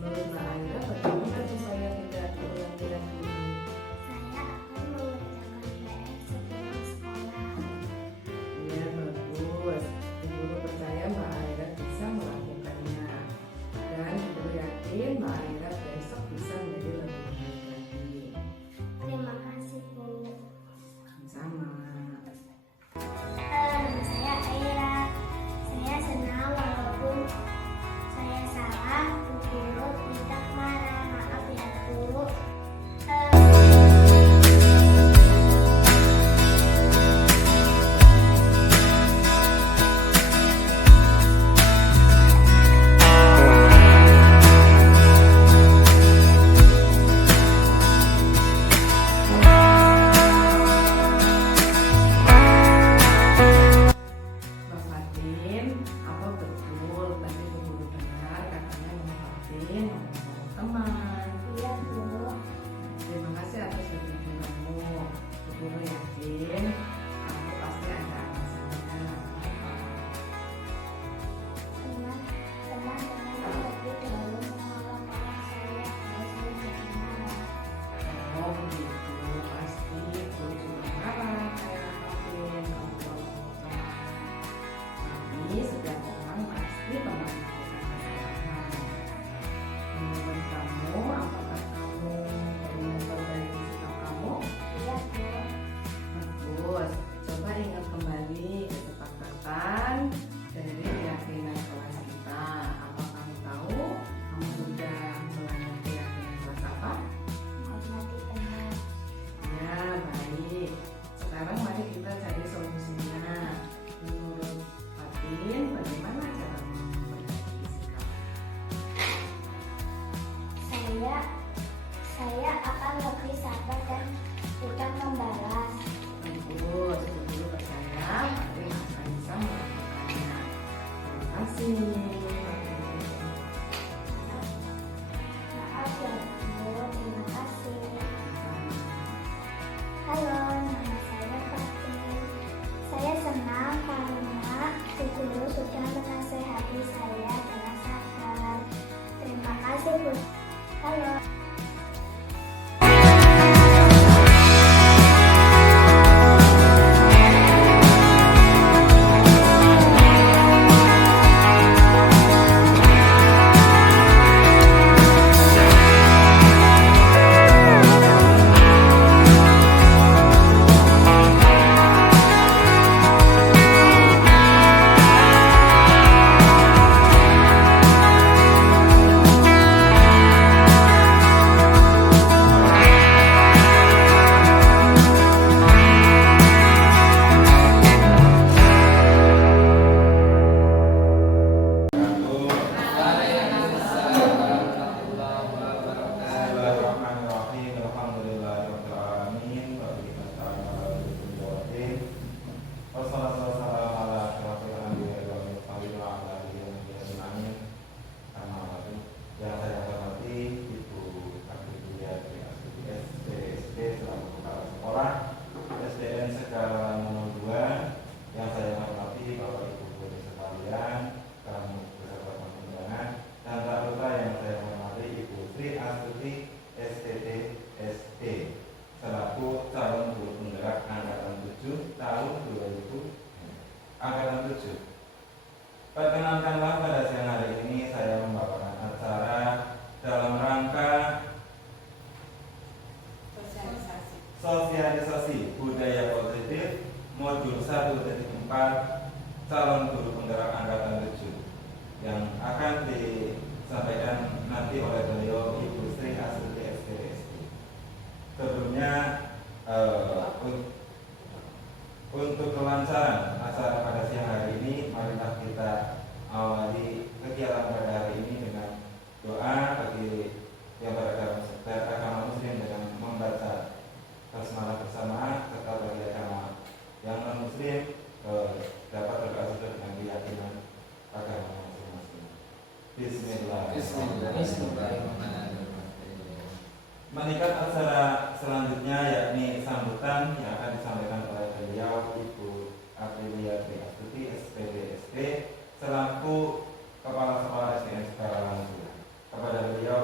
Menurut Mbak Aira, bagaimana supaya tidak terulangi lagi ini? Saya akan mengerjakan PR sebelum sekolah. Iya, bagus. Guru percaya Mbak Aira bisa melakukannya. Dan guru yakin Mbak Aira besok bisa menjadi lebih baik lagi. Terima kasih, Bu. Sama. Halo, nama saya Aira. Saya senang walaupun saya salah, Bu Guru tidak marah. Maaf ya, Bu. Mbak Fatin, apa betul tadi Bu Guru dengar katanya Mbak Fatin mau teman? Iya, Bu. Terima kasih atas dukungan kamu. Bu Guru yakin kamu pasti ada alasannya. Teman-teman yang lebih dahulu menolong saya jadi marah. Oh begitu, pasti guru juga marah kayak Fatin kalau mau teman. Tapi setiap orang pasti pernah melakukan kesalahan. Menurut kamu, apakah kamu perlu memperbaiki sikap kamu? Iya, Bu. Bagus. Coba ingat kembali kesepakatan dari keyakinan kelas kita. Apa kamu tahu? Kamu sudah melanggar keyakinan kelas apa? Menghormati teman. Ya, baik. Sekarang mari kita cari solusinya. Menurut Fatin, bagaimana cara memperbaiki sikap? Saya akan lebih sabar dan tidak membalas. Bagus, guru percaya Fatin akan bisa melakukannya. Terima kasih. Maaf ya, Bu. Terima kasih. Halo, nama saya Fatin. Saya senang karena Bu Guru sudah menasehati saya dengan sabar. Terima kasih, Bu. Halo. Bismillahirrahmanirrahim. Alhamdulillahirabbil alamin. Wassalatu wassalamu ala asyrofil anbiya'i wal mursalin wa ala alihi wa sahbihi ajma'in. Amma ba'du. Yang saya hormati Ibu Aktiviati SDSD selaku kepala sekolah SDN Segara 02. Yang saya hormati Bapak Ibu guru sekalian, tamu beserta undangan, dan tak lupa yang saya hormati Ibu Sri Astuti STT SD selaku calon guru penggerak angkatan 7 tahun 2000 angkatan 7. Perkenankanlah pada siang hari ini saya membawakan acara dalam rangka sosialisasi budaya positif modul 1.4 calon guru penggerak angkatan 7 yang akan disampaikan nanti oleh beliau Ibu Sri Astuti SDSD. Sebelumnya untuk kelancaran acara pada siang hari ini, marilah kita awali kegiatan pada hari ini dengan doa bagi yang beragama Muslim dengan membaca basmalah bersama, serta bagi agama yang non Muslim dapat berdoa sesuai dengan keyakinan agama masing-masing. Bismillahirrahmanirrahim. Meningkat acara selanjutnya yakni sambutan yang akan disampaikan oleh beliau Ibu Aprilia Astuti SPDSD selaku Kepala Sekolah SDN Segara Langsung. Kepada beliau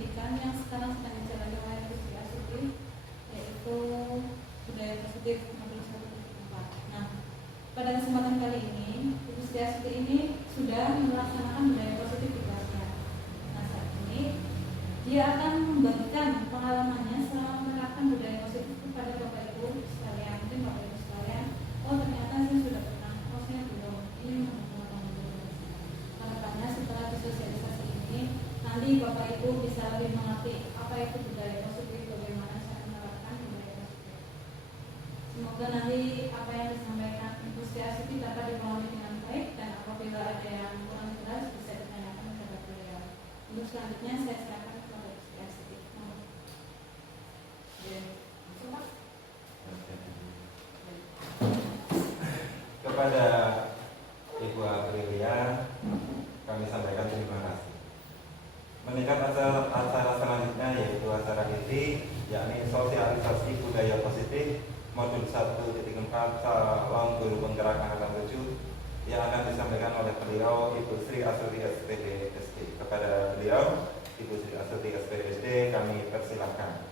pendidikan yang sekarang sedang dijalani oleh Gusti Astuti, yaitu budaya positif modul 1.4. Nah, pada kesempatan kali ini Gusti Astuti ini sudah melaksanakan budaya positif di kelasnya. Nah, saat ini dia akan membagikan pengalamannya selama menerapkan budaya positif kepada Bapak Ibu sekalian. Mungkin Bapak Ibu sekalian, oh ternyata saya sudah pernah, oh saya belum, ini menggunakan. Harapannya setelah disosialisasi ini, nanti Bapak Ibu bisa lebih mengerti apa itu budaya positif, bagaimana saya menerapkan budaya positif. Semoga nanti apa yang disampaikan Ibu Astuti dapat dipahami dengan baik, dan apabila ada yang kurang jelas bisa ditanyakan kepada beliau. Untuk selanjutnya saya silakan kepada Ibu Astuti. Kepada Ibu Aprilia kami sampaikan terima kasih. Meningkat acara selanjutnya yaitu acara inti, yakni sosialisasi budaya positif modul 1.4 calon guru penggerak angkatan 7 yang akan disampaikan oleh beliau Ibu Sri Astuti SPD. Kepada beliau Ibu Sri Astuti SPD kami persilahkan.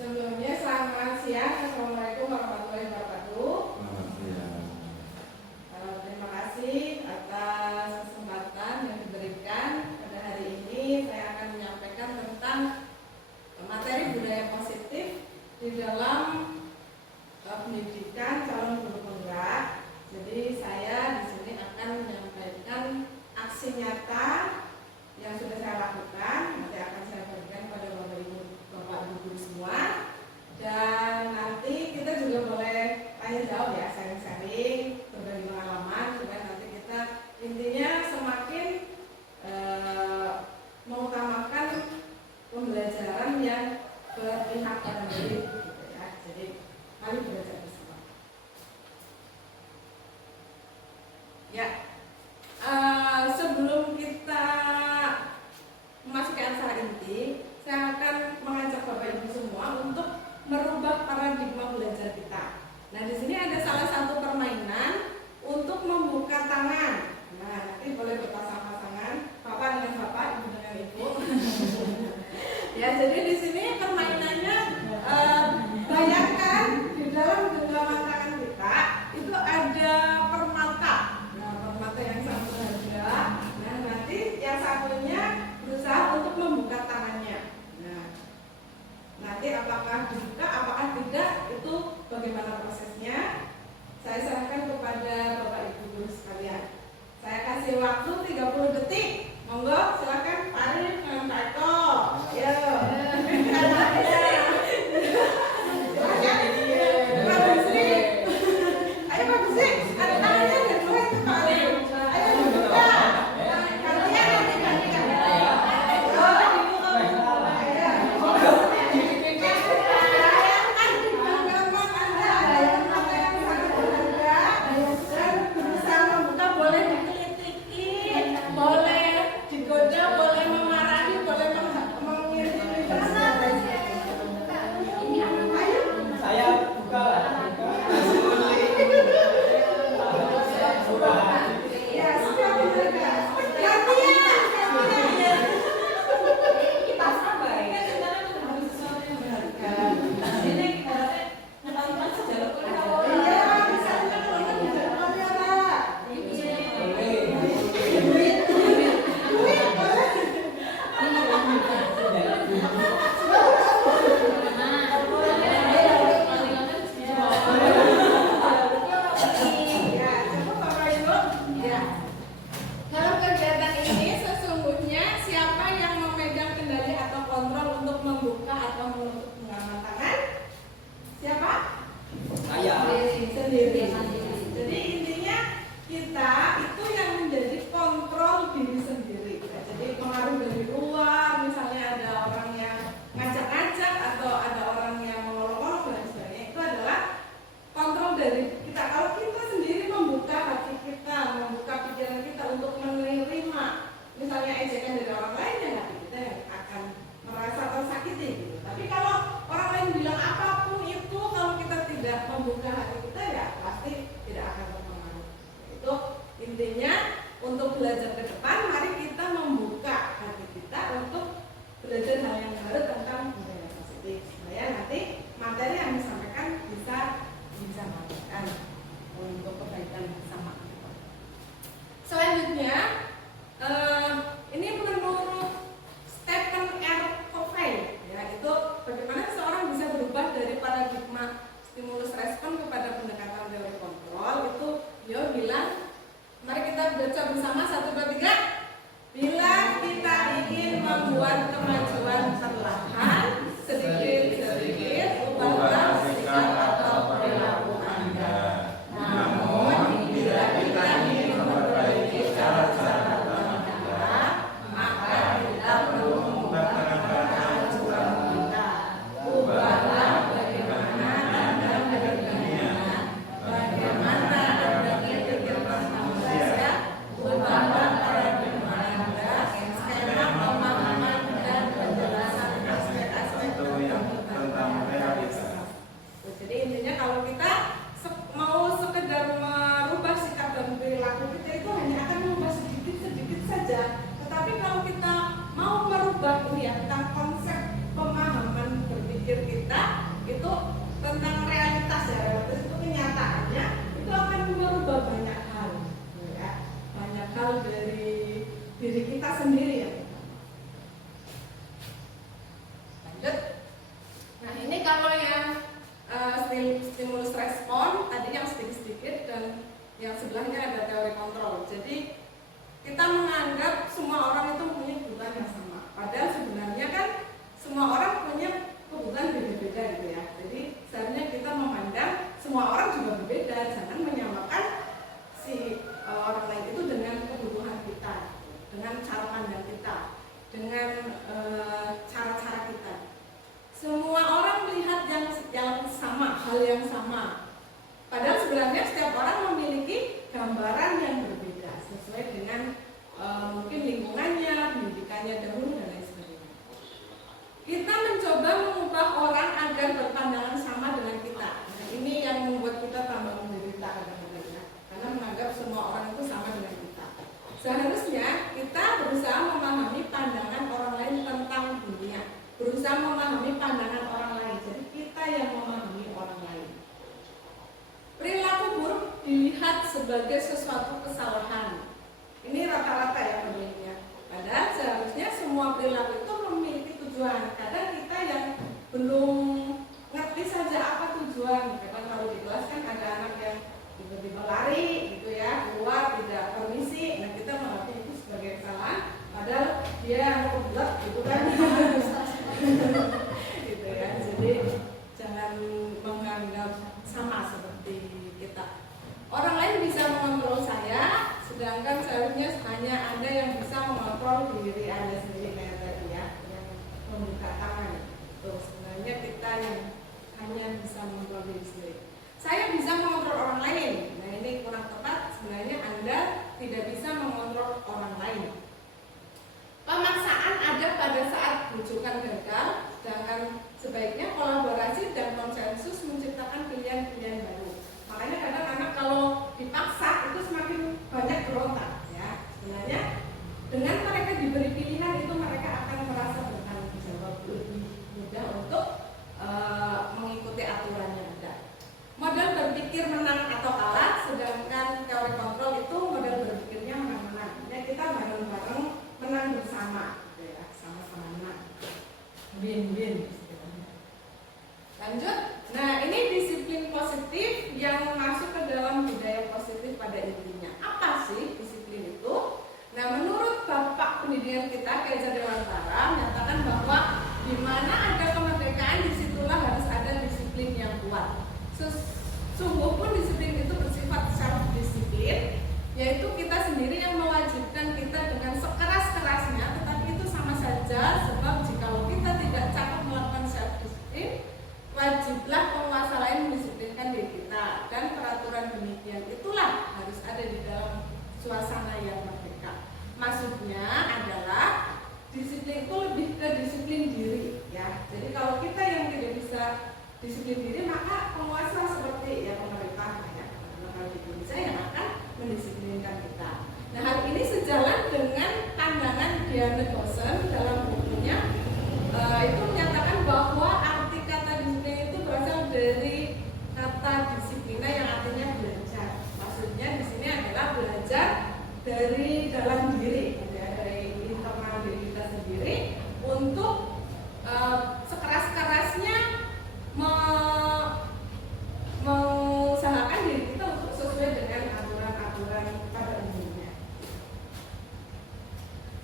Sebelumnya selamat siang, Assalamualaikum warahmatullahi wabarakatuh. Selamat siang. Terima kasih atas kesempatan yang diberikan pada hari ini. Saya akan menyampaikan tentang materi budaya positif di dalam pendidikan calon guru penggerak. Jadi saya di sini akan menyampaikan aksi nyata yang sudah saya lakukan. Nanti akan saya bagikan kepada Bapak Ibu guru semua. Dan nanti kita juga boleh tanya jawab ya, sharing-sharing, berbagi pengalaman, supaya nanti kita intinya semakin mengutamakan pembelajaran yang berpihak pada murid, gitu ya. Jadi mari belajar bersama. Ya, sebelum kita memasuki acara inti, saya akan mengajak Bapak Ibu semua untuk merubah paradigma belajar kita. Nah, di sini ada salah satu permainan untuk membuka tangan. Nah, nanti boleh berpasang-pasangan, Bapak dengan Bapak, Ibu dengan Ibu. Ya, jadi di sini permainannya bayangkan di dalam genggaman tangan kita itu ada permata. Nah, permata yang satu saja. Nah, nanti yang satunya berusaha untuk membuka tangannya. Nah, nanti apakah dibuka, apakah tidak, itu bagaimana prosesnya? Saya serahkan kepada Bapak Ibu guru sekalian. Saya kasih waktu 30 detik. Monggo, silakan Pak Arif dengan Pak Eko. Ayo. Pak Busri. Ayo Pak Busri, ada tangannya dan dua itu Pak Arif. Ayo dibuka. Gantian. belajar ke depan, mari kita membuka hati kita untuk belajar hal yang baru tentang budaya positif supaya nanti materi yang disampaikan bisa manfaatkan untuk kebaikan bersama. Selanjutnya ini menurut Stephen R. Covey, ya, itu bagaimana seseorang bisa berubah dari paradigma stimulus respon kepada pendekatan teori kontrol. Itu dia bilang, mari kita baca bersama 1, 2, 3. Bila kita ingin membuat kemajuan perlahan, sedikit-sedikit ubahlah sikap atau perilaku Anda. Namun, bila kita ingin memperbaiki cara-cara Anda, maka kita perlu mengubah keadaan kita. Ubahlah bagaimana Anda berdunia, bagaimana Anda berpikir tentang manusia, ubahlah paradigma Anda, skema pemahaman dan penjelasan aspek-aspek tentang realitas. Jadi intinya kalau kita mau sekedar merubah sikap dan perilaku kita itu hanya akan mengubah sedikit-sedikit saja. Tetapi kalau kita mau merubah ini ya, tentang konsep pemahaman berpikir kita itu tentang realitas ya, realitas itu kenyataannya itu akan merubah banyak hal, ya, banyak hal dari diri kita sendiri ya. Lanjut. Nah ini kalau yang stimulus respon tadi yang sedikit-sedikit dan yang sebelahnya ada teori kontrol. Jadi kita menganggap semua orang itu punya kebutuhan yang sama. Padahal sebenarnya kan semua orang punya kebutuhan beda-beda gitu ya. Jadi seharusnya kita memandang semua orang juga berbeda. Jangan menyamakan si orang lain itu dengan kebutuhan kita, dengan cara pandang kita, dengan cara-cara kita. Semua orang melihat yang sama, hal yang sama. Padahal sebenarnya setiap orang memiliki gambaran yang berbeda sesuai dengan mungkin lingkungannya, pendidikannya dahulu dan lain sebagainya. Kita mencoba mengubah orang agar berpandangan sama dengan kita. Nah, ini yang membuat kita tambah menderita kadang-kadang ya. Karena menganggap semua orang itu sama dengan kita. Seharusnya kita berusaha memahami pandangan orang lain tentang dunia, berusaha memahami pandangan orang lain. Jadi kita yang memahami orang lain. Perilaku buruk dilihat sebagai sesuatu kesalahan. Ini rata-rata ya pemilihnya. Padahal seharusnya semua perilaku itu memiliki tujuan. Kadang kita yang belum ngerti saja apa tujuan. Kadang kalau di kelas kan ada anak yang tiba-tiba lari gitu ya, keluar tidak permisi. Nah kita mengerti itu sebagai kesalahan. Padahal dia mau kebelet gitu kan. Gitu ya. Jadi jangan menganggap sama seperti kita. Orang lain bisa mengontrol saya, sedangkan seharusnya hanya Anda yang bisa mengontrol diri Anda sendiri kayak tadi ya, yang membuka tangan. Tuh sebenarnya kita yang hanya bisa mengontrol diri sendiri. Saya bisa mengontrol orang lain. Nah ini kurang tepat. Sebenarnya Anda tidak bisa mengontrol orang lain. Pemaksaan ada pada saat rujukan gagal, sedangkan sebaiknya kolaborasi dan konsensus menciptakan pilihan-pilihan baru. Makanya kadang anak kalau dipaksa itu semakin banyak berontak ya. Sebenarnya dengan mereka diberi pilihan itu mereka akan merasa bertanggung jawab, lebih mudah untuk mengikuti aturan yang ada. Model berpikir menang atau kalah, sedangkan teori kontrol itu model berpikirnya menang-menang. Jadi kita bareng-bareng menang bersama, gitu ya, sama-sama menang, win-win. Lanjut, nah ini disiplin positif yang masuk ke dalam budaya positif pada intinya. Apa sih disiplin itu? Nah menurut Bapak Pendidikan kita, Kaiser Dewantara, menyatakan bahwa di mana ada kemerdekaan disitulah harus ada disiplin yang kuat. Sungguh pun disiplin itu bersifat self-disiplin, yaitu kita sendiri yang mewajibkan kita dengan sekeras-kerasnya, tetapi itu sama saja sebab jikalau kita tidak cakap melakukan self-disiplin, wajiblah penguasa lain mendisiplinkan diri kita, dan peraturan demikian itulah harus ada di dalam suasana yang merdeka. Maksudnya adalah disiplin itu lebih ke disiplin diri ya. Jadi kalau kita yang tidak bisa disiplin diri, maka penguasa seperti ya pemerintah ya, kalau di Indonesia yang akan mendisiplinkan kita. Nah hal ini sejalan Diana Dawson dalam bukunya itu menyatakan bahwa arti kata disiplin itu berasal dari kata disiplina yang artinya belajar. Maksudnya di sini adalah belajar dari dalam diri, ya, dari internal diri kita sendiri untuk sekeras-kerasnya mengusahakan diri kita untuk sesuai dengan aturan-aturan pada umumnya.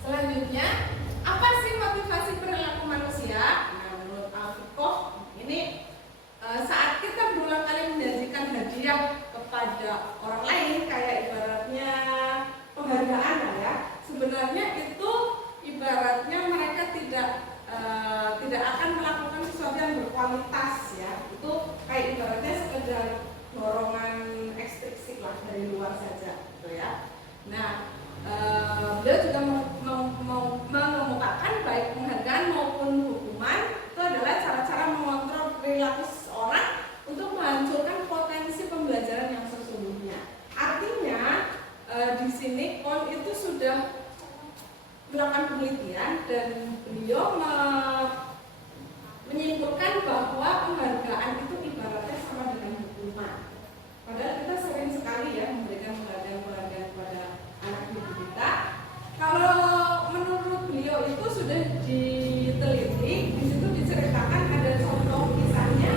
Selanjutnya, apa sih motivasi perilaku manusia? Nah, menurut Al-Fiqh ini saat kita berulang kali menjanjikan hadiah kepada orang lain, kayak ibaratnya penghargaan lah ya, sebenarnya itu ibaratnya mereka tidak akan melakukan sesuatu yang berkualitas ya. Itu kayak ibaratnya sekedar dorongan ekstrinsi lah dari luar saja gitu ya. Nah, beliau juga mengemukakan baik penghargaan maupun hukuman itu adalah cara-cara mengontrol perilaku seseorang untuk menghancurkan potensi pembelajaran yang sesungguhnya. Artinya di sini Kohn itu sudah melakukan penelitian dan beliau menyimpulkan bahwa penghargaan itu ibaratnya sama dengan hukuman. Padahal kita sering sekali ya memberikan penghargaan kepada anak didik kita. Kalau menurut beliau itu sudah diteliti, di situ diceritakan ada contoh kisahnya,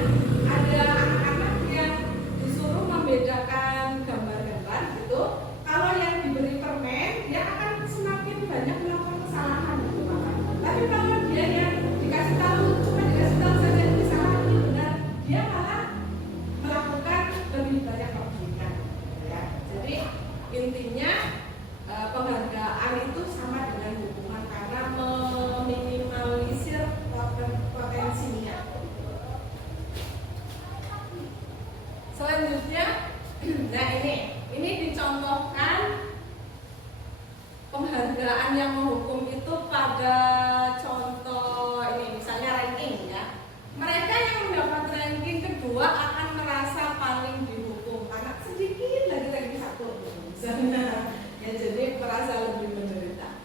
ada anak-anak yang disuruh membedakan gambar-gambar gitu. Kalau yang diberi permen, dia akan semakin banyak melakukan kesalahan gitu kan. Tapi kalau dia yang dikasih tahu, cuma dikasih tahu saja ini salah ini benar, dia malah melakukan lebih banyak kebaikan ya. Jadi intinya penghargaan itu sama dengan hukuman karena meminimalisir potensinya. Selanjutnya, nah ini dicontohkan penghargaan yang menghukum itu pada contoh ini, misalnya ranking ya. Mereka yang mendapat ranking kedua akan merasa paling dihukum karena sedikit lagi satu misalnya. Ya, jadi merasa lebih menderita.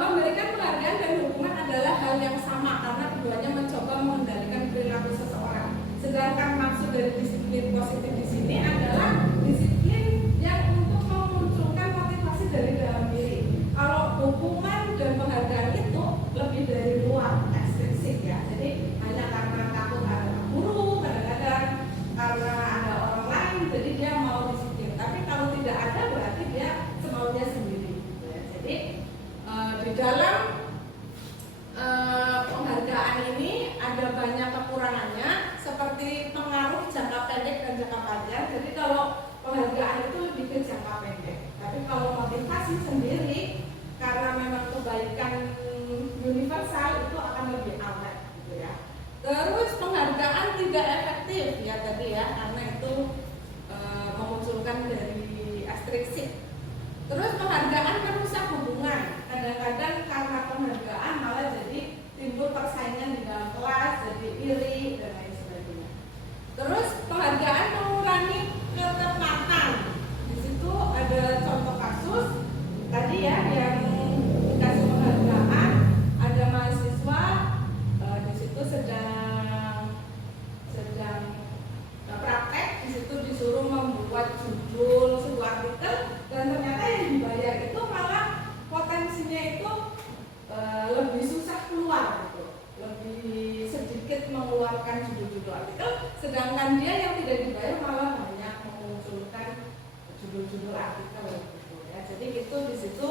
Memberikan penghargaan dan hukuman adalah hal yang sama karena keduanya mencoba mengendalikan perilaku seseorang. Sedangkan maksud dari disiplin positif di sini adalah disiplin yang untuk memunculkan motivasi dari dalam diri. Kalau hukuman dan penghargaan itu lebih dari luar, ekstrinsik ya. Jadi hanya karena takut ada guru, kadang-kadang karena ada orang lain, jadi dia mau disiplin. Tapi kalau tidak ada berarti dia semaunya sendiri. Ya. Jadi di dalam penghargaan ini ada banyak kekurangannya seperti pengaruh jangka pendek dan jangka panjang. Jadi kalau penghargaan itu lebih ke jangka pendek. Tapi kalau motivasi sendiri karena memang kebaikan universal itu akan lebih awet gitu ya. Terus penghargaan tidak efektif ya tadi ya karena itu memunculkan dari ekstrinsik. Terus penghargaan merusak hubungan. Kadang-kadang karena penghargaan malah jadi timbul persaingan di dalam kelas, jadi iri dan lain sebagainya. Terus penghargaan mengurangi ketepatan. Di situ ada contoh kasus tadi ya yang dikasih penghargaan, ada mahasiswa di situ sedang praktek, di situ disuruh membuat judul sebuah artikel dan ternyata yang dibayar itu malah potensinya itu lebih susah keluar gitu, lebih sedikit mengeluarkan judul-judul artikel, sedangkan dia yang tidak dibayar malah banyak memunculkan judul-judul artikel gitu ya. Jadi itu di situ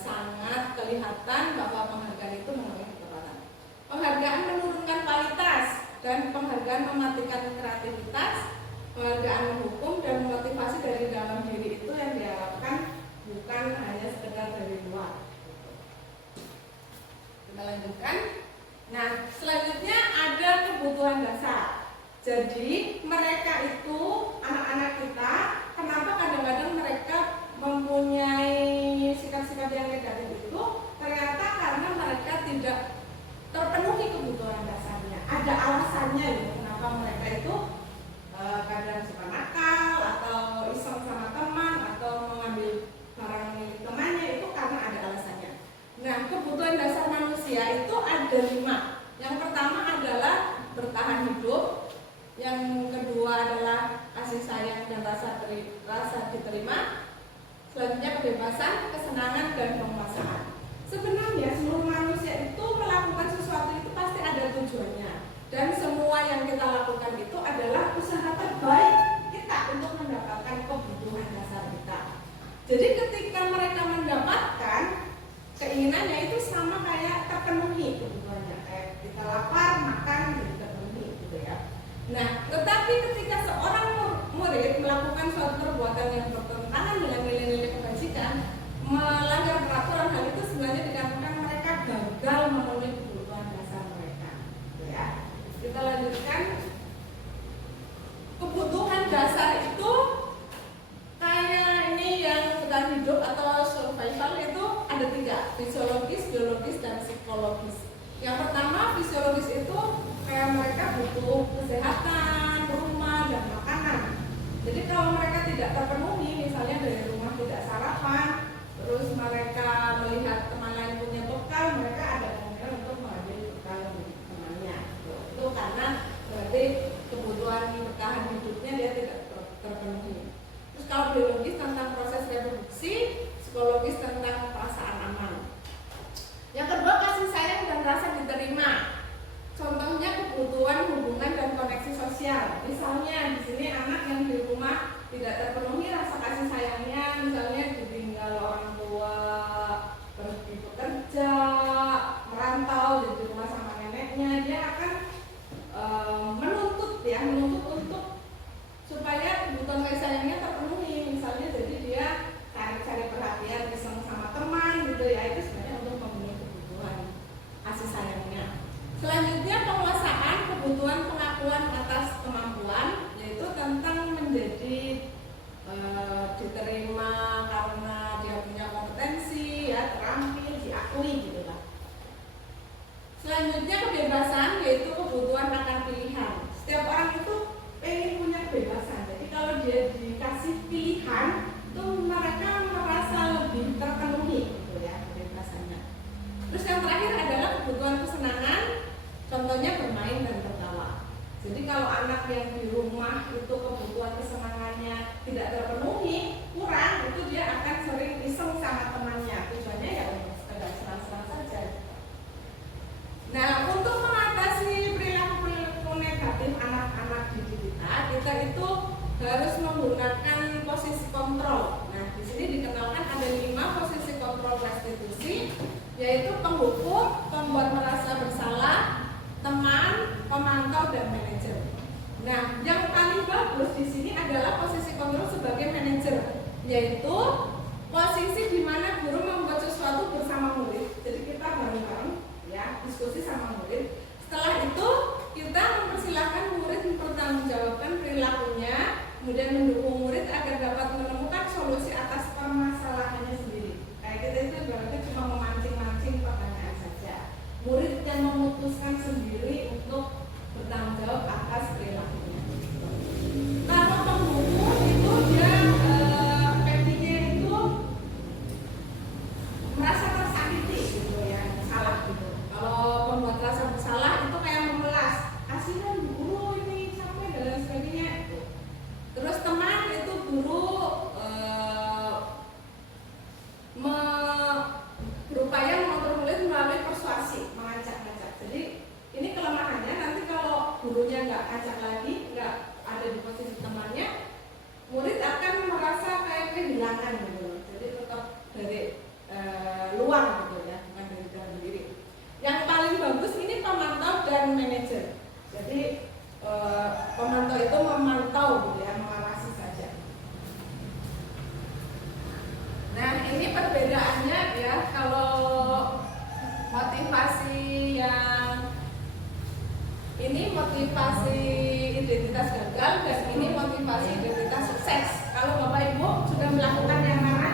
sangat kelihatan bahwa penghargaan itu mengurangi ketepatan. Penghargaan menurunkan kualitas dan penghargaan mematikan kreativitas. Penghargaan menghukum dan motivasi dari dalam diri itu yang diharapkan bukan hanya sekedar dari luar. Kita lanjutkan. Nah, selanjutnya ada kebutuhan dasar. Jadi mereka itu anak-anak kita, kenapa kadang-kadang mereka mempunyai sikap-sikap yang negatif itu? Ternyata karena mereka tidak terpenuhi kebutuhan dasarnya. Ada alasannya gitu, kenapa mereka itu kadang suka nakal atau iseng sama teman atau mengambil barang milik temannya itu karena ada alasannya. tujuannya kebebasan, kesenangan, dan penguasaan. Sebenarnya seluruh manusia itu melakukan sesuatu itu pasti ada tujuannya. Dan semua yang kita lakukan itu adalah usaha terbaik kita untuk mendapatkan kebutuhan dasar kita. Jadi ketika mereka mendapatkan keinginannya itu sama kayak terpenuhi kebutuhannya. Kayak kita lapar, makan, jadi terpenuhi gitu ya. Nah, tetapi ketika seorang murid melakukan suatu perbuatan yang bertentangan dengan nilai-nilai kebajikan, melanggar peraturan, hal itu sebenarnya dikarenakan mereka gagal memenuhi kebutuhan dasar mereka. Gitu ya. Kita lanjutkan. Kebutuhan dasar itu kayak ini yang bertahan hidup atau survival itu ada 3, fisiologis, biologis, dan psikologis. Yang pertama fisiologis itu kayak mereka butuh kesehatan, rumah, dan makanan. Jadi kalau mereka tidak terpenuhi, misalnya dari rumah tidak sarapan, terus mereka melihat teman lain punya bekal, mereka ada kemungkinan untuk mengambil bekal dari temannya. Itu karena berarti kebutuhan bertahan hidupnya dia tidak terpenuhi. Terus kalau biologis tentang proses reproduksi, psikologis tentang perasaan aman. Yang kedua kasih sayang dan rasa diterima. Contohnya kebutuhan hubungan dan koneksi sosial. Misalnya di sini anak yang di rumah tidak terpenuhi rasa kasih sayangnya, misalnya ditinggal orang tua, pergi bekerja, merantau di rumah sama neneknya, dia akan menuntut untuk supaya kebutuhan kasih sayangnya terpenuhi. Misalnya jadi dia cari perhatian, iseng sama teman gitu ya, itu sebenarnya untuk memenuhi kebutuhan kasih sayangnya. Selanjutnya penguasaan, kebutuhan pengakuan atas kemampuan, yaitu tentang menjadi diterima karena dia punya kompetensi, ya, terampil, diakui gitu lah. Selanjutnya kebebasan, yaitu kebutuhan akan pilihan. Setiap orang itu pengen punya kebebasan. Jadi kalau dia dikasih pilihan, itu mereka merasa lebih terpenuhi gitu ya kebebasannya. Terus yang terakhir adalah kebutuhan kesenangan, contohnya bermain dan tertawa. Jadi kalau anak yang di rumah itu kebutuhan kesenangannya tidak terpenuhi, kurang, itu dia akan sering iseng sama temannya. Tujuannya ya untuk sekedar senang-senang saja. Nah, untuk mengatasi perilaku negatif anak-anak didik kita itu harus menggunakan posisi kontrol. Nah, di sini dikenalkan ada 5 posisi kontrol restitusi, yaitu penghukum, pembuat merasa bersalah, teman, pemantau, dan manajer. Nah, yang paling bagus di sini adalah posisi kontrol sebagai manajer, yaitu posisi di mana guru membuat sesuatu bersama murid. Jadi kita bareng-bareng ya diskusi sama murid. Setelah itu kita mempersilahkan murid mempertanggungjawabkan perilakunya, kemudian mendukung murid agar dapat menemukan solusi atas permasalahannya sendiri. Kayak kita itu ibaratnya cuma memancing-mancing pertanyaan saja. Murid yang memutuskan sendiri untuk bertanggung jawab atas perilakunya. Kalau penghukum itu dia pentingnya itu merasa tersakiti gitu ya, salah gitu. Kalau pembuat rasa bersalah itu kayak memelas, kasihan guru ini capek dan lain sebagainya gitu. Terus teman itu guru berupaya mengontrol murid melalui persuasi, mengajak-ngajak. Jadi ini kelemahannya, nanti kalau gurunya nggak ajak lagi, nggak ada di posisi temannya, murid akan merasa kayak kehilangan gitu. Jadi tetap dari luar gitu ya, bukan dari dalam diri. Yang paling bagus ini pemantau dan manajer. Jadi pemantau itu memantau gitu ya, mengawasi saja. Nah, ini perbedaannya ya, kalau motivasi yang ini motivasi identitas gagal dan ini motivasi identitas sukses. Kalau Bapak Ibu sudah melakukan yang mana?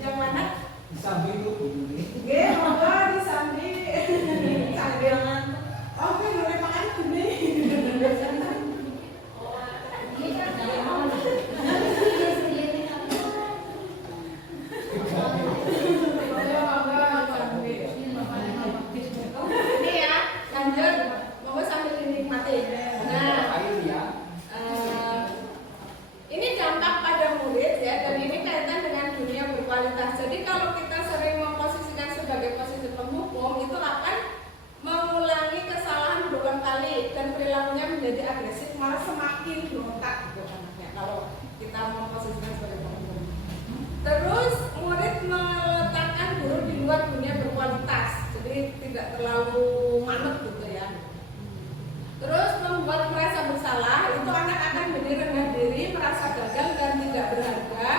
Yang mana? Disambi itu begini. Oke, monggo disambi. Sambil oke, boleh makan gini. Ini ya, lanjut. Monggo sambil dinikmati. berkualitas. Jadi kalau kita sering memposisikan sebagai posisi penghukum, itu akan mengulangi kesalahan berulang kali dan perilakunya menjadi agresif, malah semakin berontak gitu anaknya kalau kita memposisikan sebagai penghukum. Terus murid meletakkan guru di luar dunia berkualitas, jadi tidak terlalu manut gitu ya. Terus membuat merasa bersalah, itu anak akan menjadi rendah diri, merasa gagal dan tidak berharga.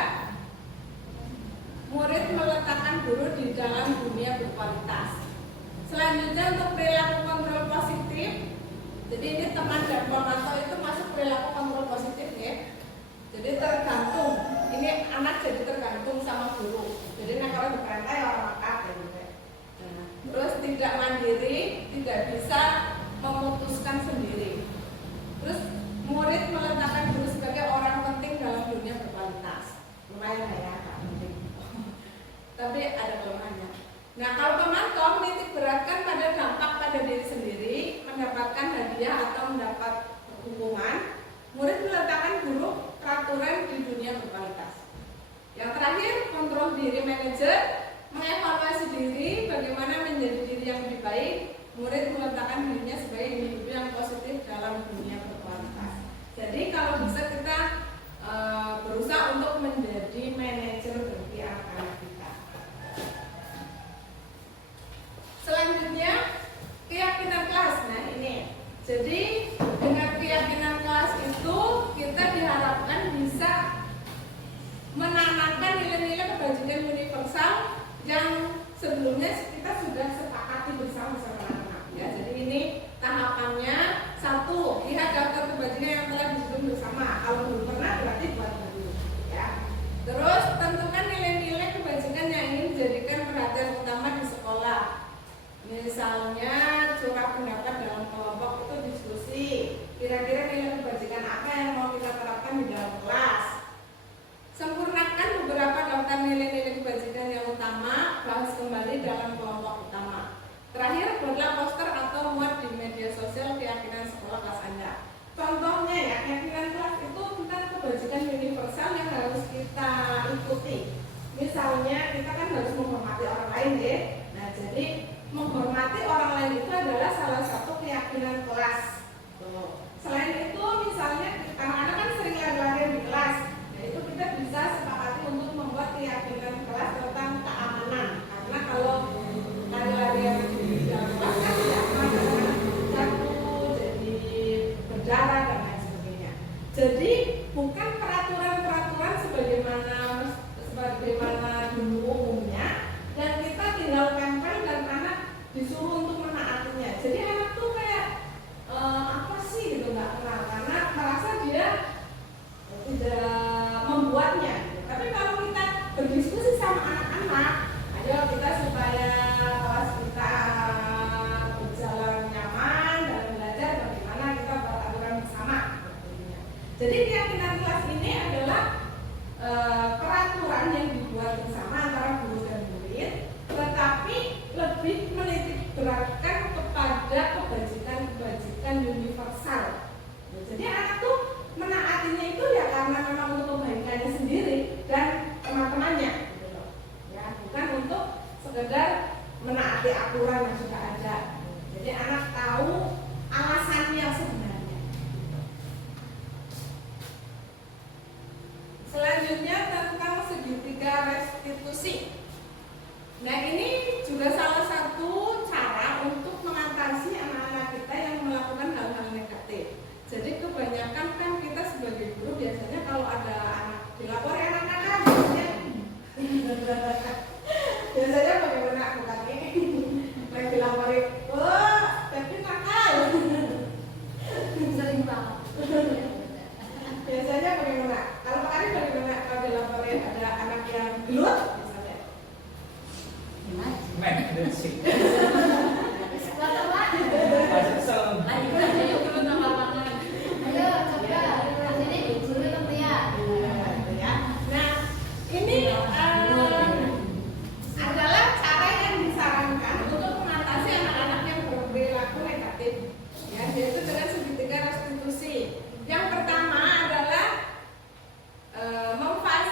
Murid meletakkan guru di dalam dunia berkualitas. Selanjutnya untuk perilaku kontrol positif. Jadi ini teman dan pemantau itu masuk perilaku kontrol positif ya. Jadi tergantung, ini anak jadi tergantung sama guru. Jadi kalau diperantai orang makan gitu. Nah, terus tidak mandiri, tidak bisa memutuskan sendiri. Terus murid meletakkan guru sebagai orang penting dalam dunia berkualitas. Lumayan lah ya, Kak, penting. Tapi ada kelemahannya. Nah, kalau pemantau menitik beratkan pada dampak pada diri sendiri, mendapatkan hadiah atau mendapat hukuman, murid meletakkan guru peraturan di dunia berkualitas. Yang terakhir, kontrol diri manajer, mengevaluasi diri, bagaimana menjadi diri yang lebih baik. Murid meletakkan dirinya sebagai individu yang positif dalam dunia berkualitas. Jadi kalau bisa kita berusaha untuk menjadi manajer bagi anak-anak kita. Selanjutnya keyakinan kelas. Nah ini, jadi dengan keyakinan kelas itu kita diharapkan bisa menanamkan nilai-nilai kebajikan universal yang sebelumnya kita sudah sepakati bersama-sama anak-anak. Ya, jadi ini tahapannya. Satu, lihat daftar kebajikan yang telah disusun bersama. Kalau belum pernah berarti buat dulu. Ya. Terus tentukan nilai-nilai kebajikan yang ingin dijadikan perhatian utama di sekolah. Misalnya curah pendapat dalam kelompok itu diskusi. Kira-kira nilai kebajikan apa yang mau kita terapkan di dalam kelas. Sempurnakan beberapa daftar nilai-nilai kebajikan yang utama, bahas kembali dalam kelompok utama. Terakhir, buatlah poster atau muat di media sosial keyakinan sekolah kelas Anda. Contohnya ya, keyakinan kelas itu tentang kebajikan universal yang harus kita ikuti. Misalnya, kita kan harus menghormati orang lain ya. Nah, jadi menghormati orang lain itu adalah salah satu keyakinan kelas. Selain itu, misalnya anak-anak kan sering lari-lari di kelas. Itu kita bisa sepakati untuk membuat keyakinan kelas tentang keamanan. Karena kalau lari-larian di dalam kelas kan tidak aman, jatuh, jadi berdarah dan lain sebagainya. Jadi bukan peraturan-peraturan sebagaimana dulu umumnya, dan kita tinggal tempel dan anak disuruh untuk menaatinya. Jadi anak tuh kayak apa sih gitu, nggak kenal karena merasa dia tidak membuatnya. Tapi kalau kita berdiskusi sama anak-anak, ayo kita supaya kelas kita berjalan nyaman dan belajar bagaimana kita buat aturan bersama. Jadi keyakinan kelas ini adalah peraturan yang dibuat bersama antara guru dan murid, tetapi lebih menitik beratkan kepada kebajikan universal. Jadi anak tuh menaatinya itu ya karena memang untuk kebaikannya sendiri dan teman-temannya gitu loh. Ya, bukan untuk sekedar menaati aturan yang sudah ada. Jadi anak tahu alasannya yang sebenarnya. Selanjutnya tentang segitiga restitusi. Nah, ini juga salah satu cara untuk mengatasi anak-anak kita yang melakukan hal-hal negatif. Jadi kebanyakan kan kita sebagai guru biasanya kalau ada anak dilapori anak-anak biasanya bagaimana bukan ini yang dilapori, oh tapi nakal Sering banget. biasanya bagaimana? Kalau Pak Ari bagaimana kalau dilapori ada anak yang gelut misalnya? Gimana? sih. Sekolah apa? Kesel. Ayo dulu nama lapangan. Ayo coba. Sini guru yang ya. Nah, ini adalah cara yang disarankan untuk mengatasi anak-anak yang berperilaku negatif. Ya, yaitu dengan segitiga restitusi. Yang pertama adalah memvalidasi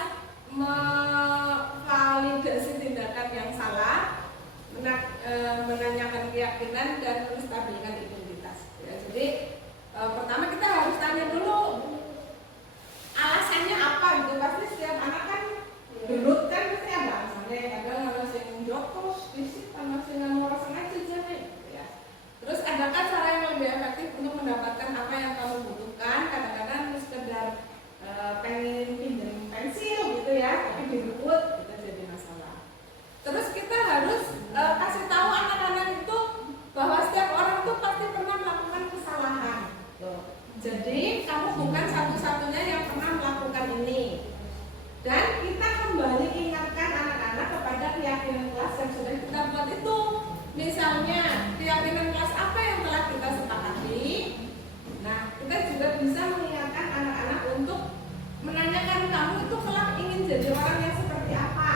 kamu itu kelak ingin jadi orang yang seperti apa.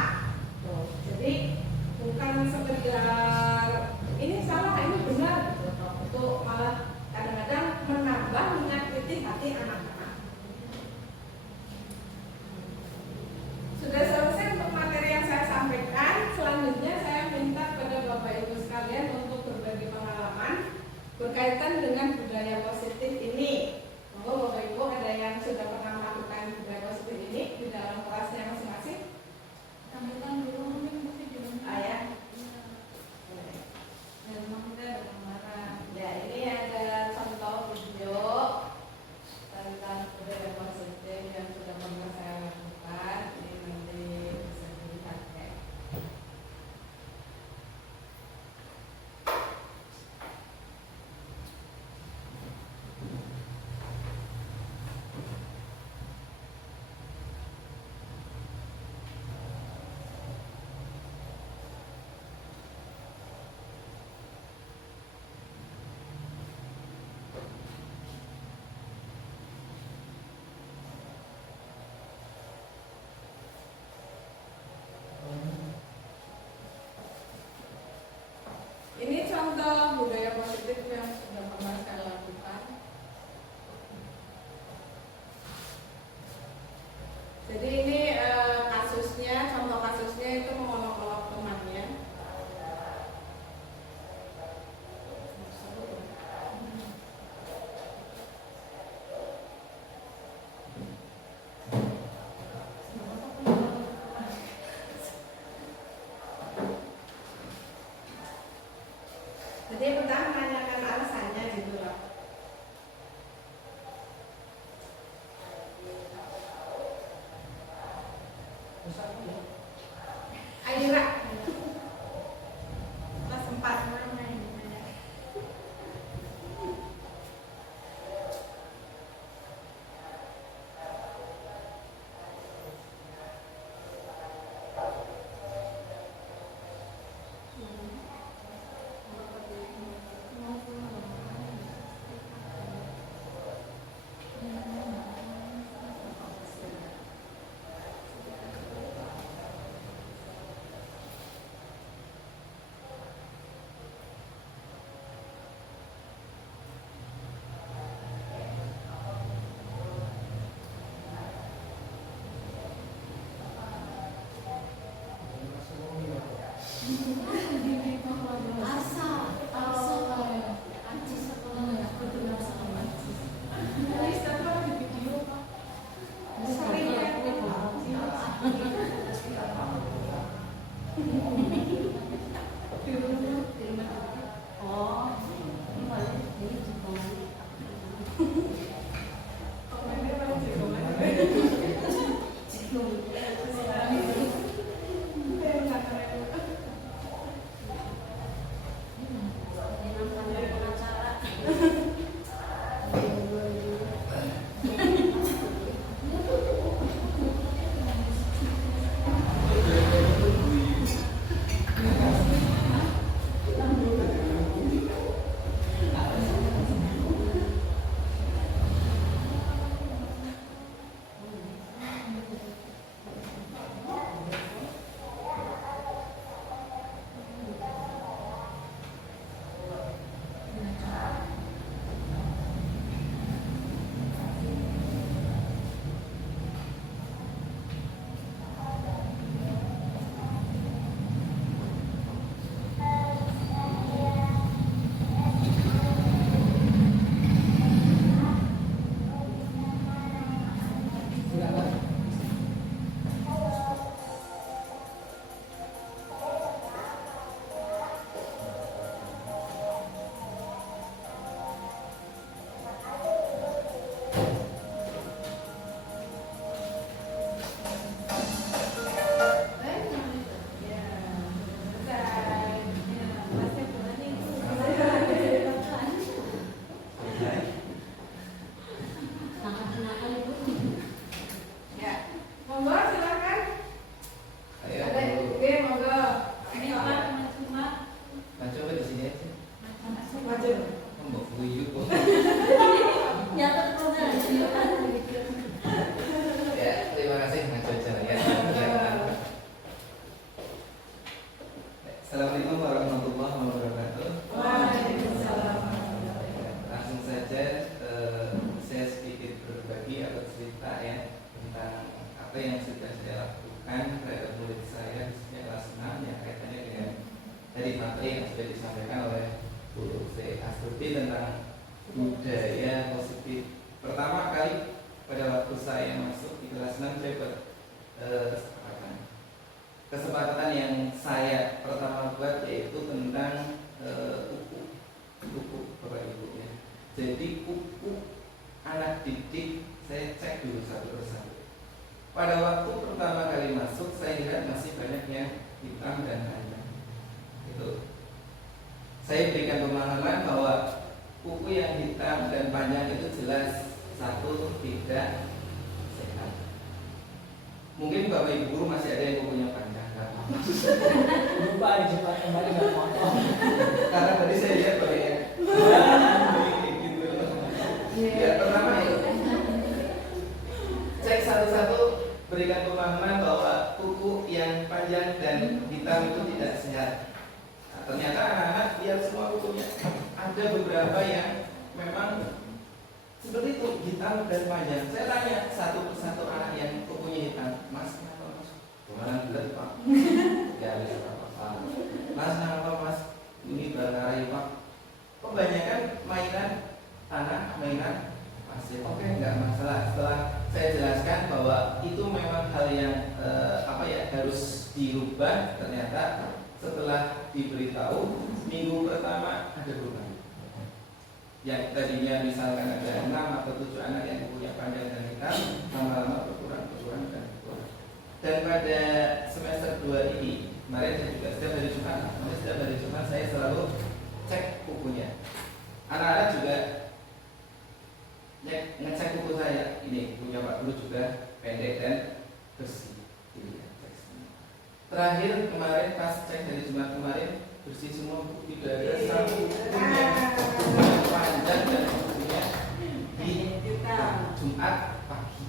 Tuh. Jadi bukan sekedar ini salah, ini benar gitu. Itu malah kadang-kadang menambah menyakiti hati anak-anak. Sudah selesai untuk materi yang saya sampaikan. Selanjutnya saya minta pada Bapak Ibu sekalian untuk berbagi pengalaman berkaitan dengan budaya positif ini. Monggo Bapak Ibu, ada yang sudah pernah melakukan budaya positif ini di dalam kelasnya masing-masing? Tampilkan dulu video. Ya. Dan ada gambaran. Ya, ini ada contoh video tentang budaya positif yang sudah pernah saya lakukan. Ini nanti bisa dilihat ya. Ini contoh budaya positif yang sudah pernah saya lakukan. Jadi ini kasusnya, contoh kasusnya itu mengolok-olok temannya. Jadi pertama menanyakan alasannya gitu loh. Aira kelas 4 mana ini? yang sudah saya lakukan terhadap murid saya khususnya kelas 6 yang kaitannya dengan dari materi yang sudah disampaikan oleh Bu Sri Astuti tentang budaya positif. Pertama kali pada waktu saya masuk di kelas 6 saya kesepakatan yang saya pertama buat yaitu tentang kuku Bapak Ibu ya. Jadi kuku anak didik saya cek dulu satu persatu. Pada waktu pertama kali masuk saya lihat masih banyak yang hitam dan panjang. Itu saya berikan pemahaman bahwa kuku yang hitam dan panjang itu jelas satu tidak sehat. Mungkin Bapak Ibu guru masih ada yang kukunya panjang, nggak apa-apa. Lupa cepat kembali nggak potong. Karena tadi saya lihat banyak gitu. Ya pertama itu cek satu-satu, berikan pemahaman bahwa kuku yang panjang dan hitam itu tidak sehat. Nah, ternyata anak-anak lihat semua kukunya ada beberapa yang memang seperti itu hitam dan panjang. Saya tanya satu persatu anak yang kukunya hitam, Mas kenapa Mas? Kemarin bulat Pak. Ya bisa apa-apa. Mas kenapa Mas? Ini barang Pak. Kebanyakan mainan tanah, mainan pasir. Oke, enggak masalah. Setelah saya jelaskan bahwa itu memang hal yang harus dirubah, ternyata setelah diberitahu minggu pertama ada perubahan. Yang tadinya misalkan ada 6 atau 7 anak yang kukunya panjang dan hitam, lama-lama berkurang. Dan pada semester 2 ini, kemarin saya juga setiap hari Jumat saya selalu cek kukunya. Anak-anak juga ngecek kuku saya. Ini punya Pak Guru juga pendek dan bersih. Terakhir kemarin pas cek dari Jumat kemarin bersih semua, tidak ada satu kukunya panjang dan kukunya di Jumat pagi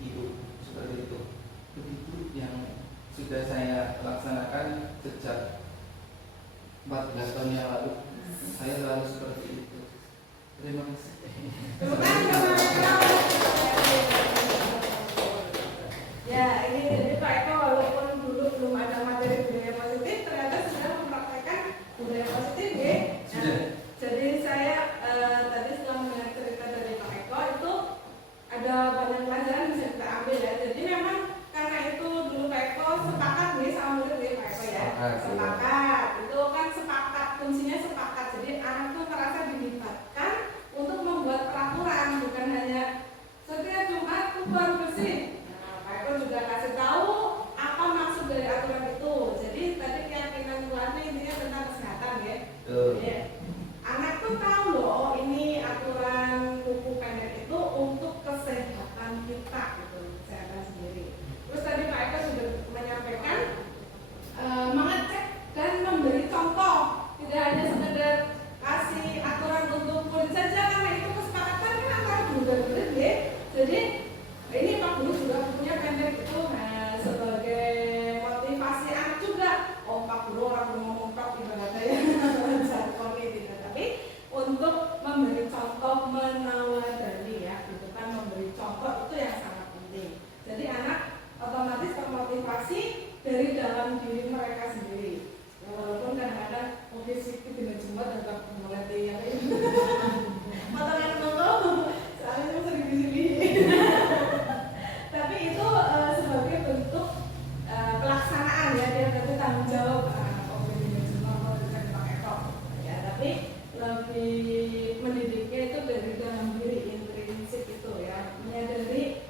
itu seperti itu. Begitu yang sudah saya laksanakan sejak 14 tahun yang lalu. Saya selalu seperti itu. Terima kasih. Ya, ini jadi Pak Eko walaupun dulu belum ada materi budaya positif, ternyata sudah mempraktekkan budaya positif ya. Nah, jadi saya tadi setelah mendengar cerita dari Pak Eko itu ada banyak pelajaran bisa kita ambil ya. Jadi memang karena itu dulu Pak Eko sepakat nih sama murid ya Pak Eko ya. Sepakat. Itu kan sepakat, kuncinya sepakat. Jadi anak tuh merasa dilibatkan untuk membuat peraturan, bukan hanya setiap Jumat kuku harus bersih. Pak Eko juga kasih tahu apa maksud dari aturan itu. Jadi tadi keyakinan keluarga intinya tentang kesehatan ya. Ya. Anak tuh tahu loh, ini aturan kuku pendek itu untuk kesehatan kita gitu, kesehatan sendiri. Terus tadi Pak Eko sudah menyampaikan mengecek dan memberi contoh, tidak hanya sekedar kasih aturan untuk murid saja, karena itu kesepakatan kan antara guru dan murid ya. Jadi ini Pak Guru juga punya pendek itu sebagai motivasi anak juga. Oh Pak Guru orang ngomong Pak ibaratnya ya jargon gitu, tapi untuk memberi contoh meneladani ya, itu kan memberi contoh itu yang sangat penting. Jadi anak otomatis termotivasi dari dalam diri mereka sendiri. Ya, walaupun kadang-kadang mungkin sedikit dengan Jumat tetap melatih yang ini. Potongan nongol, soalnya sering di sini. Tapi itu sebagai bentuk pelaksanaan ya, dia tentu tanggung jawab dengan Jumat dan Pak Eko. Ya, tapi lebih mendidiknya itu dari dalam diri, intrinsik itu ya, menyadari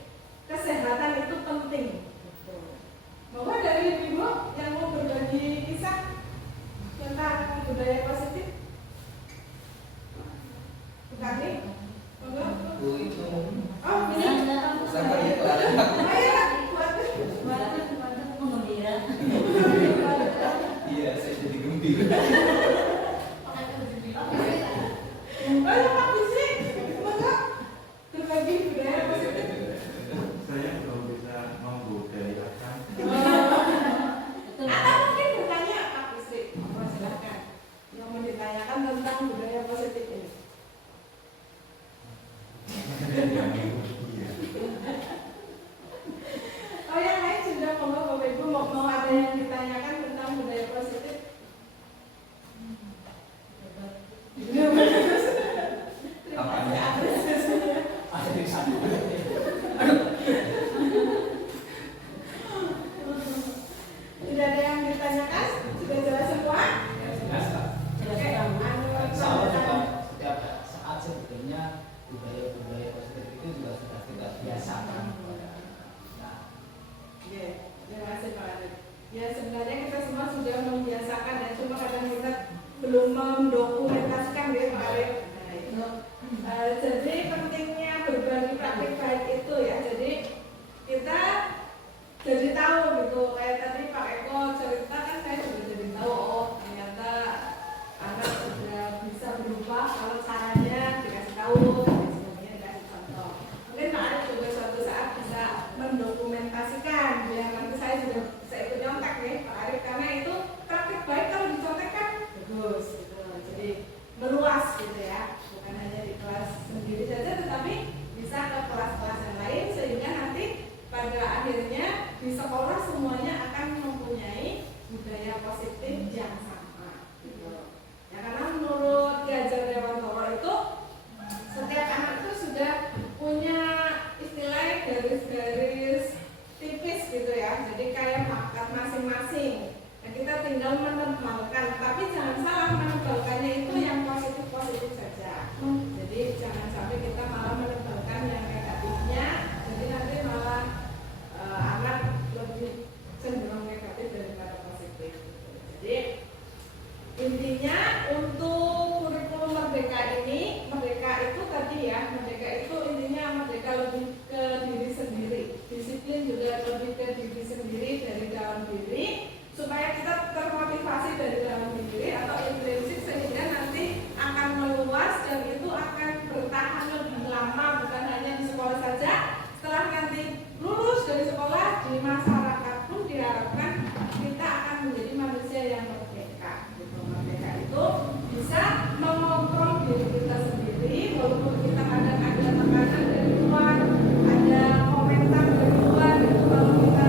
kesehatan itu penting. Bahwa dari Ibu yang mau berbagi kisah tentang budaya positif, bukan nih? Bu itu Oh, ini sampai ya Clara. Menggembira. Iya, saya jadi gembira. Banyak Pak Bisi, semoga berbagi budaya positif. Saya belum bisa membudayakan. Atau mungkin bertanya Pak Bisi, silahkan. Yang mau ditanyakan tentang budaya positif ini. Oh ya, mau ada yang ditanyakan tentang budaya positif? Apanya? Ada di sana. Tidak ada yang ditanyakan? Sudah jelas semua? Jelas, Pak. Oke, Insya Allah juga setiap saat sebetulnya budaya-budaya positif itu juga sudah kita biasakan. Nah, Oke, terima kasih Pak Adit. Ya sebenarnya kita semua sudah membiasakan ya, cuma kadang kita belum mendokumentasikan ya Pak Adit. Nah itu, jadi pentingnya berbagi praktik baik itu ya. Jadi kita jadi tahu gitu, kayak tadi Pak Eko cerita kan saya juga jadi tahu, oh ternyata anak sudah bisa berubah kalau caranya dikasih tahu, dan sebagainya dikasih contoh. Mungkin Pak Arif juga suatu saat bisa mendokumentasikan, biar nanti saya juga bisa ikut nyontek nih Pak Arif, karena itu praktik baik kalau dicontekkan bagus gitu. Jadi meluas gitu ya, bukan hanya di kelas sendiri saja, tetapi bisa ke kelas-kelas yang lain sehingga nanti pada akhirnya di sekolah semuanya akan mempunyai budaya positif yang sama gitu. Ya karena menurut Ki Hajar Dewantoro itu setiap anak itu sudah punya istilah garis-garis tipis gitu ya. Jadi kayak bakat masing-masing. Nah, kita tinggal menebalkan, tapi jangan salah, menebalkannya itu yang positif-positif saja. Jadi jangan sampai kita malah menebalkan yang negatifnya, jadi nanti malah anak lebih cenderung negatif daripada positif. Jadi intinya untuk kurikulum Merdeka ini, Merdeka itu tadi ya, Merdeka itu intinya Merdeka lebih ke diri sendiri, disiplin juga lebih ke diri sendiri dari dalam diri, supaya kita termotivasi dari dalam diri atau intrinsik sehingga nanti akan meluas dan itu akan bertahan lebih lama, bukan hanya di sekolah saja. Setelah nanti lulus dari sekolah, di masyarakat pun diharapkan kita akan menjadi manusia yang merdeka. Gitu. Merdeka itu bisa mengontrol diri kita sendiri, walaupun kita kadang ada tekanan dari luar, ada komentar dari luar, itu kalau kita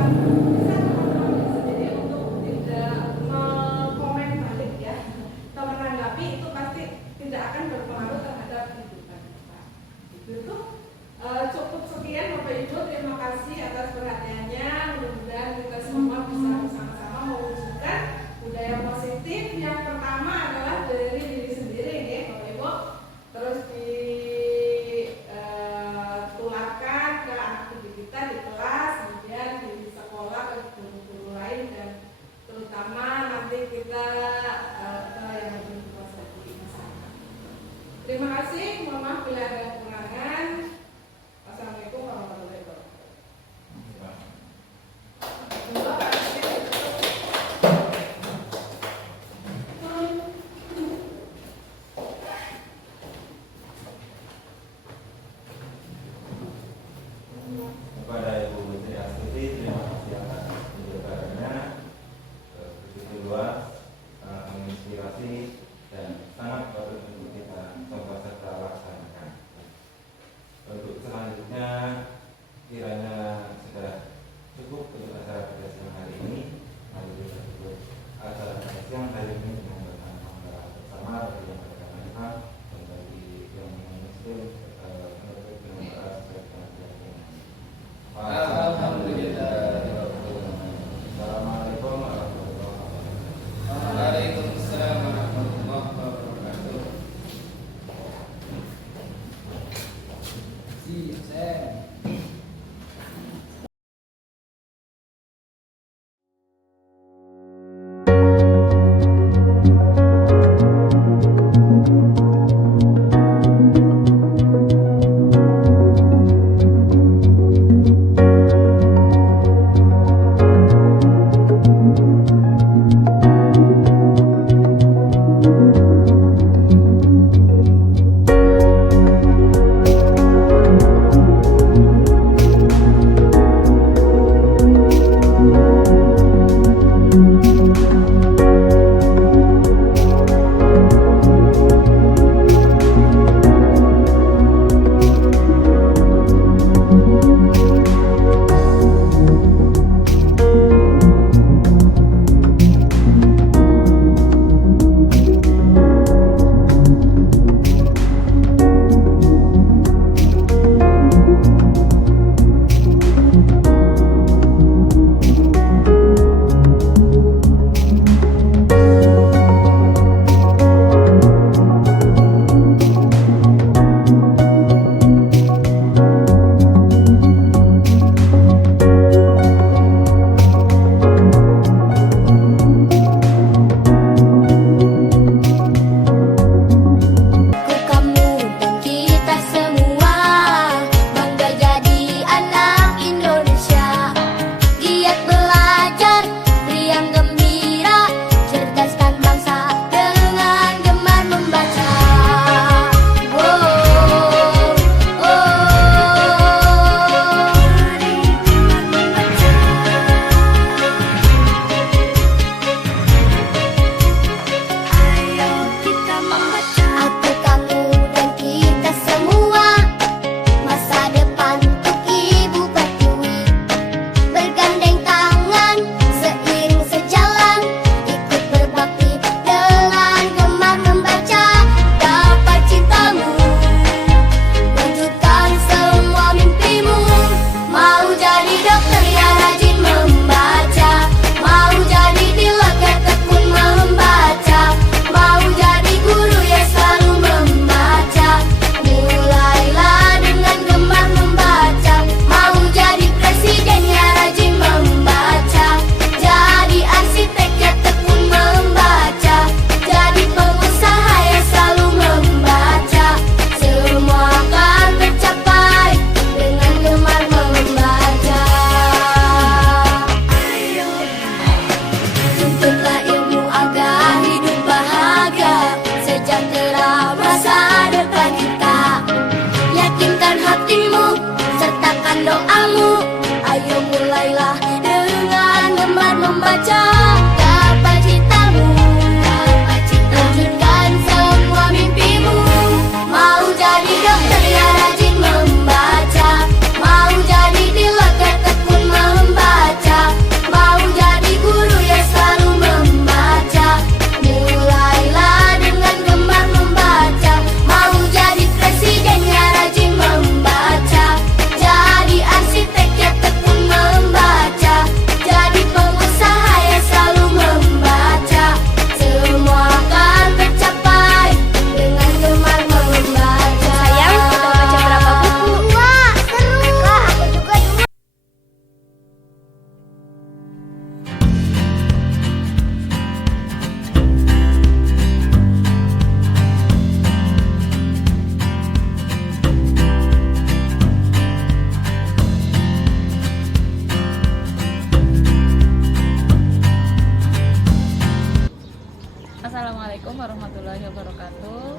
warahmatullahi wabarakatuh.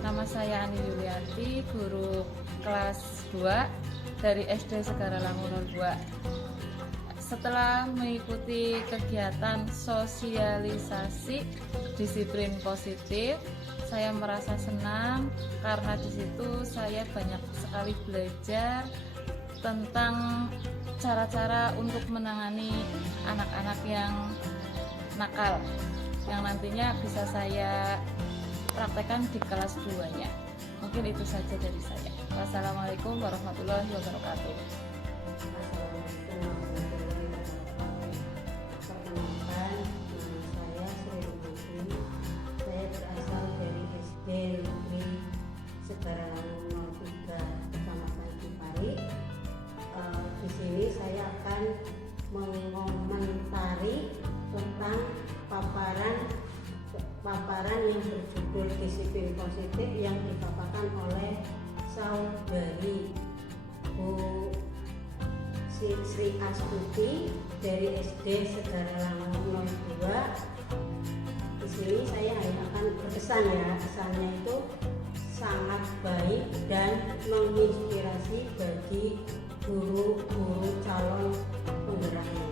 Nama saya Ani Yulianti, guru kelas 2 dari SD Segara Langun 02. Setelah mengikuti kegiatan sosialisasi disiplin positif, saya merasa senang karena di situ saya banyak sekali belajar tentang cara-cara untuk menangani anak-anak yang nakal, yang nantinya bisa saya praktekkan di kelas 2-nya. Mungkin itu saja dari saya. Wassalamualaikum warahmatullahi wabarakatuh. Assalamualaikum warahmatullahi wabarakatuh. Perkenalkan, nama saya Sri Rubuti. Saya berasal dari SD Negeri Segara Langun 03, Kecamatan Cipari. Di sini saya akan mengomentari tentang paparan yang berjudul disiplin positif yang dipaparkan oleh saudari Bu Sri Astuti dari SD Segara Langun 02. Di sini saya hanya akan berkesan ya, kesannya itu sangat baik dan menginspirasi bagi guru-guru calon penggeraknya.